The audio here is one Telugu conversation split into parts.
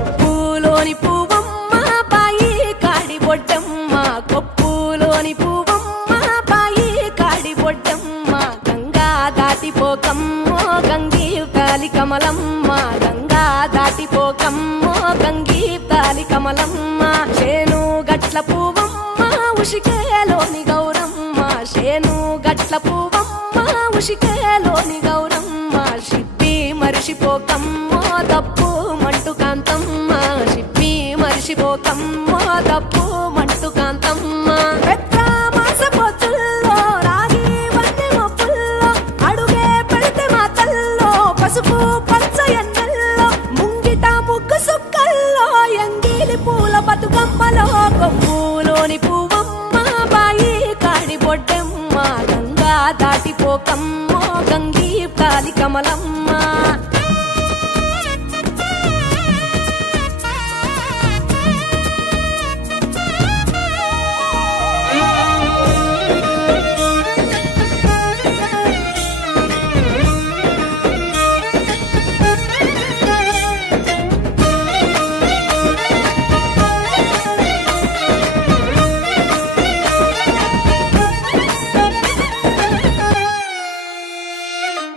కొప్పులోని పువ్వమ్మ బాయి కాడి బొడ్డమ్మ కొప్పులోని పువ్వమ్మ బాయి కాడి బొడ్డమ్మ గంగా దాటిపోకమ్మో గంగీ తాలి కమలమ్మ గంగా దాటిపోకమ్మో గంగీ తాలి కమలమ్మ చేను గట్ల పువ్వమ్మ ఉషికేలోని గౌరమ్మ చేను గట్ల పువ్వమ్మ ఉషికేలోని గౌరమ్మ షిప్పి మరిషిపోకమ్మో తప్పు మంటు కాంతమ్మ షిప్పి మరిషిపోకమ్మో తప్పు మంటు కాంతమ్మ పెద్ద మాస పొత్తుల్లో రాగి వన్నె మొప్పుల్లో అడుగే పెడితే మా తల్లో పసుపు పచ్చ ఎన్నెల్లో ముంగిట ముగ్గు సుక్కల్లో ఎంగిలి పూల బతుకమ్మలో కొమ్ములోని పువ్వమ్మ బాయి కాడి బొడ్డమ్మ గంగా దాటిపోకమ్మో గంగీ తాలి కమలమ్మ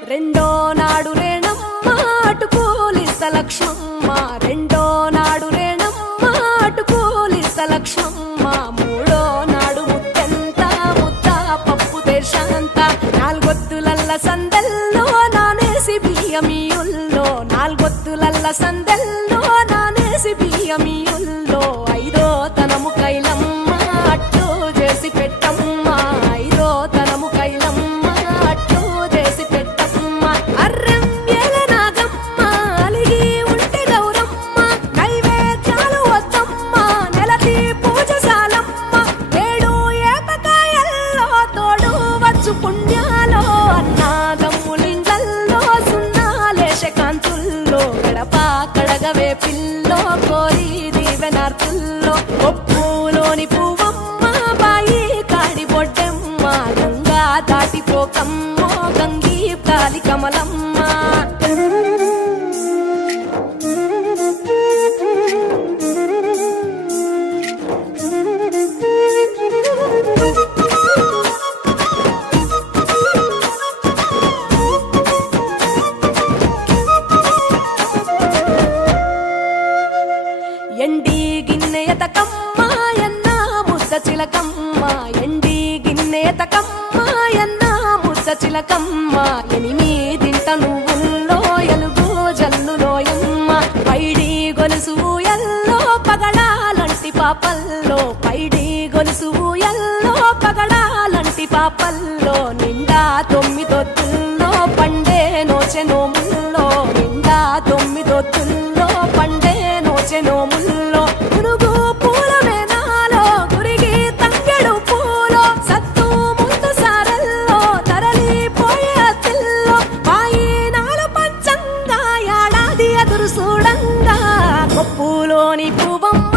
రెండో నాడు రేణమ్మ అటుకూలిస్త లక్ష్మమ్మ రెండో నాడు రేణమ్మ అటుకూలిస్త లక్ష్మమ్మ మూడో నాడు ముత్తెంత ముద్ద పప్పు దేశంత నాలుగొత్తులల్ల సందెల్లో నానేసి బియ్యమియుల్లో నాలుగొత్తులల్ల సందెల్లో నానేసి బియ్యమియుల్లో ఐదో తనము కైలమ్మ అట్టు చేసి పెట్టమ్మ ఐదో తనము కైలమ్మ అట్టు చేసి పెట్టమ్మ అర్రం ఏల నాగమ్మ అలిగి ఉంటే గౌరమ్మ నైవేద్యాలు వద్దమ్మ నెలతి పూజశాలమ్మ ఏడు ఏపకాయల్లో తోడు వచ్చు పుణ్యాలో అన్నాదమ్ములింగల్లో సున్నాలేశ కాంతుల్లో గడప కడగవే పిల్లో కోరి దీవెనార్తుల్లో కొప్పులోని పువ్వమ్మ బాయి కాడి బొడ్డమ్మ గంగా దాటిపోకమ్మో గంగీ తాలి కమలమ్మ ఎండి గిన్నెయతకమ్మ ఎన్న ముద్ద చిలకమ్మ ఎండి గిన్నెయతకమ్మ ఎన్న ముద్ద చిలకమ్మ ఎనిమిదింట నువ్వుల్లో ఎలుగు జల్లులోయమ్మ పైడి గొలుసు ఎల్లో పగడాలంటి పాపల్లో పైడి గొలుసు ఎల్లో పగడాలంటి పాపల్లో నిండా తొమ్మిదొత్తుల్లో పండే నోచె నోముల్లో నిండా తొమ్మిదొత్తుల్లో పండే నోచె నోముల్లో పునుగు పూల మేనాలో గురిగి తంగెడు పూలో సత్తు ముందు సారల్లో తరలిపోయే అత్తిల్లో వాయినాలు పంచంగా ఏడాది ఎదురు చూడంగా కొప్పులోని పువ్వమ్మ